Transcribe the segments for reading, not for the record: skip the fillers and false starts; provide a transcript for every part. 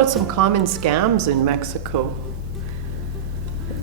about some common scams in Mexico?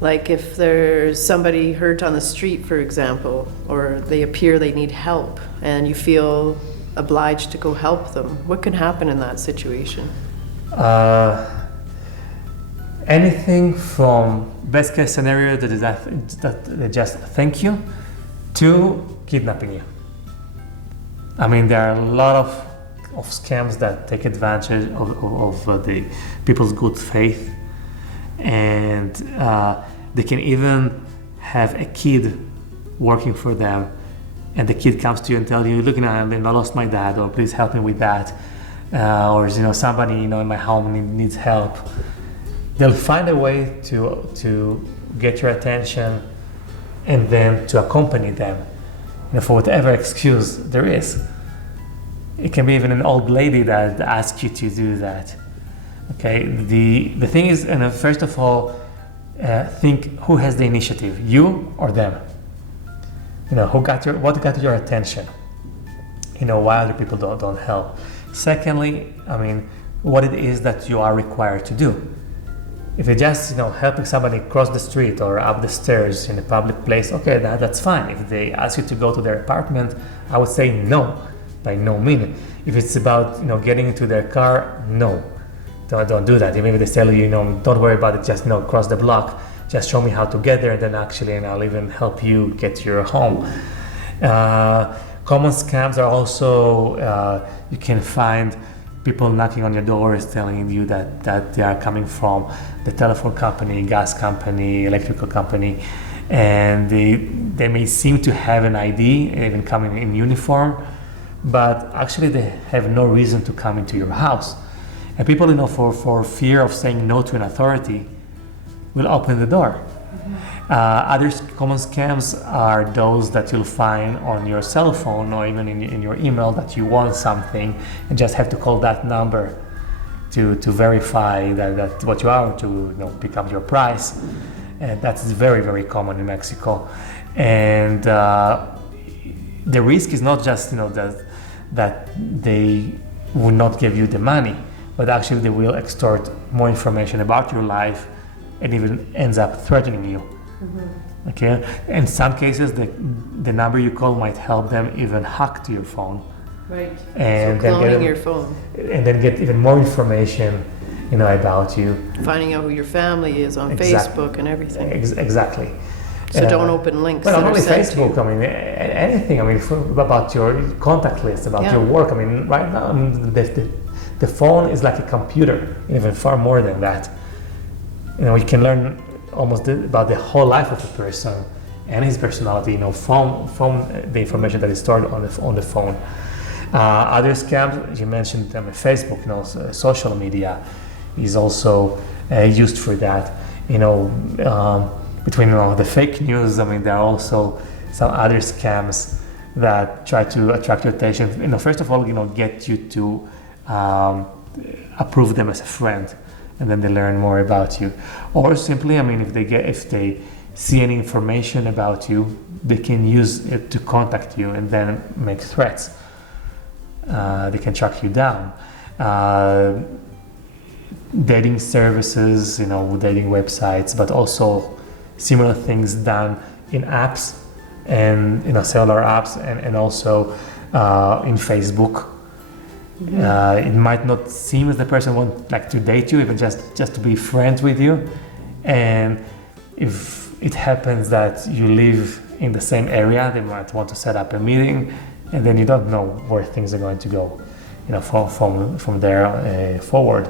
Like if there's somebody hurt on the street, for example, or they appear they need help and you feel obliged to go help them. What can happen in that situation? Anything from best case scenario that they just thank you to kidnapping you. I mean, there are a lot of scams that take advantage of the people's good faith, and they can even have a kid working for them, and the kid comes to you and tells you, look, I lost my dad, or please help me with that, or somebody in my home needs help. They'll find a way to get your attention and then to accompany them, for whatever excuse there is. It can be even an old lady that asks you to do that. Okay, the thing is, first of all, think who has the initiative, you or them. What got your attention? Why other people don't help. Secondly, what it is that you are required to do. If you're just helping somebody cross the street or up the stairs in a public place, okay, that's fine. If they ask you to go to their apartment, I would say no, by no means. If it's about getting into their car, no, don't do that. Maybe they tell you, don't worry about it, just cross the block, just show me how to get there, and then and I'll even help you get to your home. Common scams are also you can find people knocking on your doors telling you that they are coming from the telephone company, gas company, electrical company, and they may seem to have an ID, even coming in uniform, but actually they have no reason to come into your house. And people, for fear of saying no to an authority, will open the door. Other common scams are those that you'll find on your cell phone or even in your email, that you want something and just have to call that number to verify that what you are, to pick up your price. And that's very, very common in Mexico. And the risk is not just that they will not give you the money, but actually they will extort more information about your life and even ends up threatening you. Mm-hmm. Okay, in some cases the number you call might help them even hack to your phone, right? And so then cloning your phone, and then get even more information, about you. Finding out who your family is on Facebook and everything. Exactly. So don't open links. Well, not only Facebook. Anything. About your contact list, about your work. Right now, the phone is like a computer, even far more than that. You can learn almost about the whole life of a person and his personality, from the information that is stored on the phone. Other scams, you mentioned Facebook, social media is also used for that. Between the fake news, there are also some other scams that try to attract your attention. First of all, get you to approve them as a friend, and then they learn more about you. Or simply, if they see any information about you, they can use it to contact you and then make threats. They can track you down. Dating services, dating websites, but also similar things done in apps and cellular apps and also in Facebook. Mm-hmm. It might not seem as the person wants to date you, even just to be friends with you. And if it happens that you live in the same area, they might want to set up a meeting, and then you don't know where things are going to go, from there forward.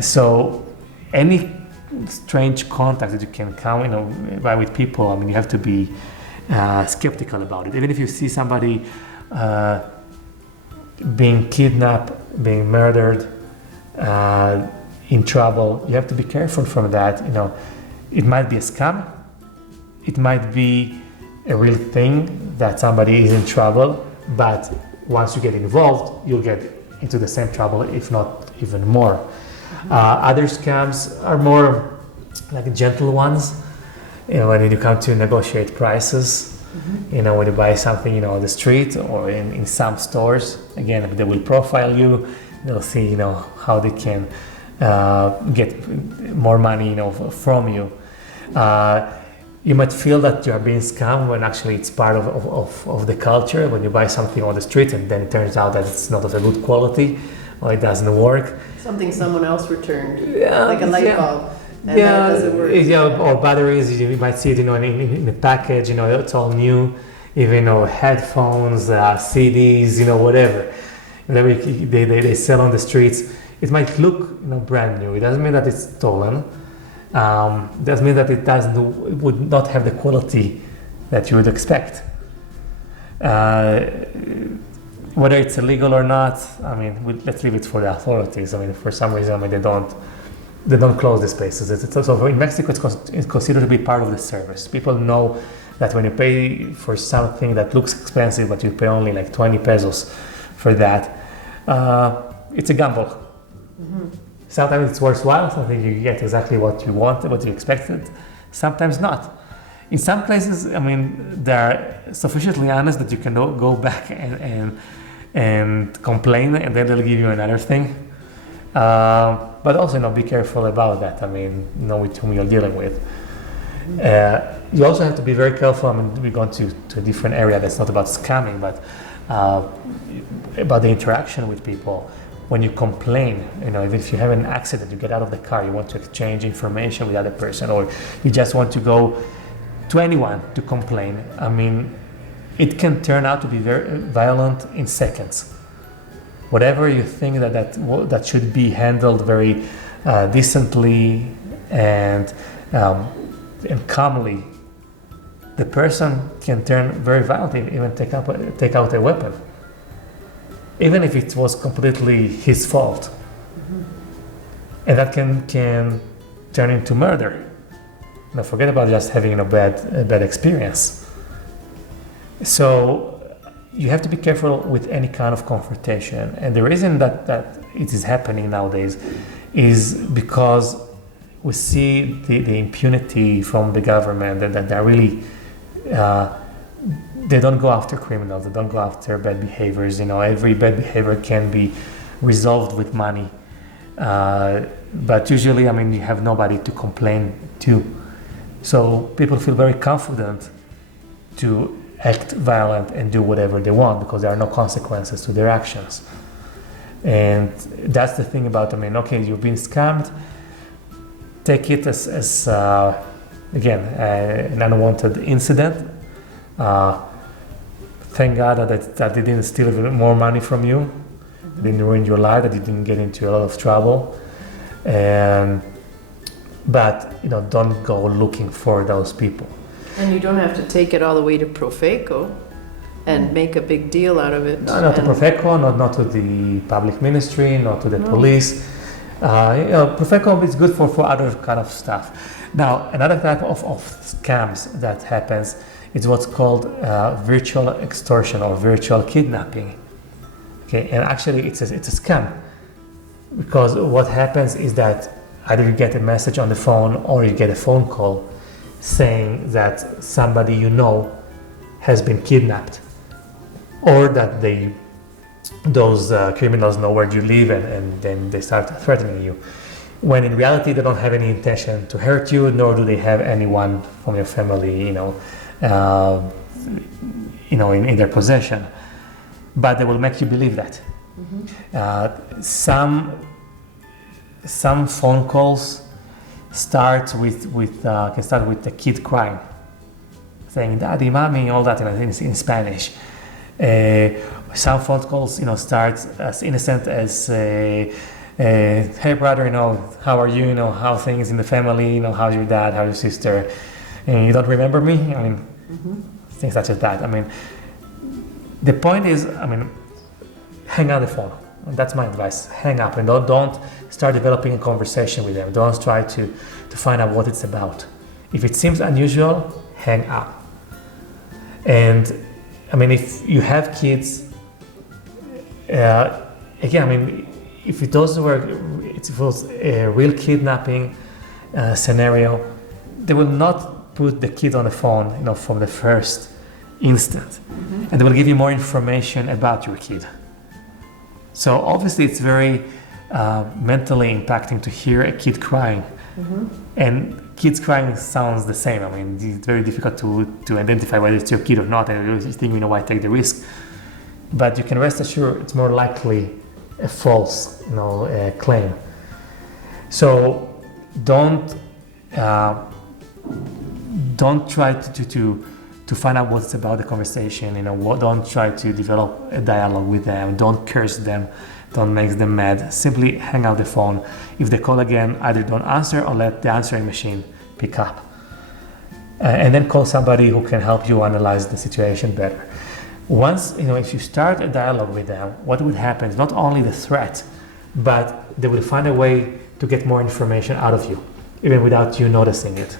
So any strange contact that you can come, with people, you have to be skeptical about it. Even if you see somebody being kidnapped, being murdered, in trouble, you have to be careful from that. It might be a scam, it might be a real thing that somebody is in trouble, but once you get involved, you'll get into the same trouble, if not even more. Mm-hmm. Other scams are more like gentle ones. When you come to negotiate prices, mm-hmm. When you buy something, on the street or in some stores, again, they will profile you. They'll see, how they can get more money, from you. You might feel that you are being scammed when actually it's part of the culture. When you buy something on the street and then it turns out that it's not of a good quality or it doesn't work. Something someone else returned, Yeah, like a light bulb, and yeah, that doesn't work. yeah, or batteries. You might see it, in the package. It's all new. Even headphones, CDs, whatever. They sell on the streets. It might look, brand new. It doesn't mean that it's stolen. Doesn't mean that it would not have the quality that you would expect. Whether it's illegal or not, let's leave it for the authorities. For some reason, they don't close these places. So in Mexico, it's considered to be part of the service. People know that when you pay for something that looks expensive, but you pay only like 20 pesos for that, it's a gamble. Mm-hmm. Sometimes it's worthwhile. Sometimes you get exactly what you want, what you expected. Sometimes not. In some places, they're sufficiently honest that you can go back and complain, and then they'll give you another thing. But also, be careful about that. Know with whom you're dealing with. You also have to be very careful. We're going to a different area that's not about scamming, but about the interaction with people. When you complain, even if you have an accident, you get out of the car, you want to exchange information with the other person, or you just want to go to anyone to complain. It can turn out to be very violent in seconds. Whatever you think that should be handled very decently and calmly, the person can turn very violent, even take out a weapon, even if it was completely his fault. Mm-hmm. And that can turn into murder. Now forget about just having a bad experience. So you have to be careful with any kind of confrontation. And the reason that it is happening nowadays is because we see the impunity from the government, and that they're really they don't go after criminals, they don't go after bad behaviors. Every bad behavior can be resolved with money, but usually you have nobody to complain to, so people feel very confident to act violent and do whatever they want because there are no consequences to their actions. And that's the thing about okay, you've been scammed. Take it as again, an unwanted incident. Thank God that they didn't steal more money from you. They didn't ruin your life, that you didn't get into a lot of trouble. But don't go looking for those people. And you don't have to take it all the way to Profeco and make a big deal out of it. No, not to Profeco, not to the public ministry, not to the police. Profeco is good for other kind of stuff. Now, another type of scams that happens is what's called virtual extortion or virtual kidnapping. Okay, and actually it's a scam, because what happens is that either you get a message on the phone or you get a phone call saying that somebody has been kidnapped, or that those criminals know where you live, and then they start threatening you, when in reality they don't have any intention to hurt you, nor do they have anyone from your family in their possession, but they will make you believe that. Mm-hmm. Some phone calls can start with the kid crying, saying "Daddy, Mommy," all that in Spanish. Some phone calls, start as innocent as, "Hey brother, how are you? How things in the family? How's your dad? How's your sister? And you don't remember me?" Mm-hmm. Things such as that. The point is, hang up the phone. That's my advice. Hang up and don't start developing a conversation with them. Don't try to find out what it's about. If it seems unusual, hang up. And if you have kids, again, if it was a real kidnapping scenario, they will not put the kid on the phone, from the first instant, mm-hmm. and they will give you more information about your kid. So obviously, it's very mentally impacting to hear a kid crying. And kids crying sounds the same. I mean, it's very difficult to identify whether it's your kid or not, and you think, why take the risk? But you can rest assured it's more likely a false, claim. So don't try to find out what's about the conversation. Don't try to develop a dialogue with them. Don't curse them. Don't make them mad. Simply hang out the phone. If they call again, either don't answer or let the answering machine pick up. And then call somebody who can help you analyze the situation better. Once, if you start a dialogue with them, what would happen is not only the threat, but they will find a way to get more information out of you, even without you noticing it.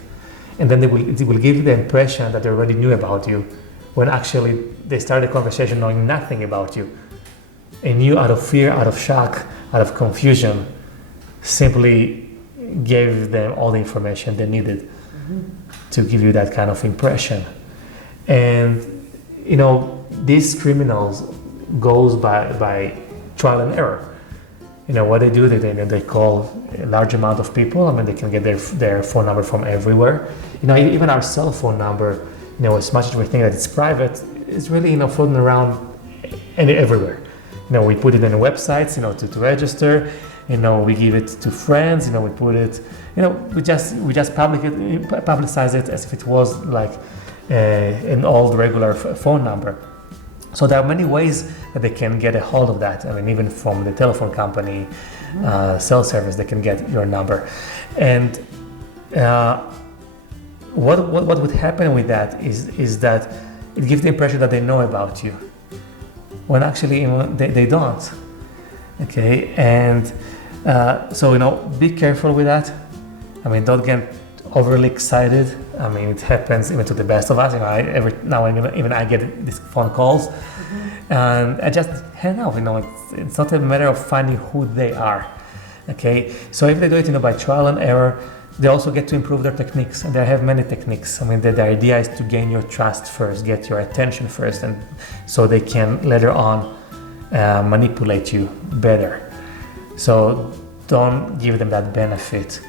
And then it will give you the impression that they already knew about you, when actually they started a conversation knowing nothing about you. And you, out of fear, out of shock, out of confusion, simply gave them all the information they needed to give you that kind of impression. And, these criminals goes by trial and error. What they do, they call a large amount of people. I mean, they can get their phone number from everywhere. Even our cell phone number, as much as we think that it's private, it's really, floating around everywhere. We put it in the websites, to register. We give it to friends. We put it. We just publicize it as if it was like an old regular phone number. So there are many ways that they can get a hold of that. I mean, even from the telephone company, cell service, they can get your number. And what would happen with that is that it gives the impression that they know about you, when actually they don't. Okay, and so be careful with that. I mean, don't get overly excited. I mean, it happens even to the best of us. Every now and then, even I get these phone calls, and I just hang out. It's not a matter of finding who they are. Okay, so if they do it, by trial and error, they also get to improve their techniques, and they have many techniques. I mean, the idea is to gain your trust first, get your attention first, and so they can later on manipulate you better. So don't give them that benefit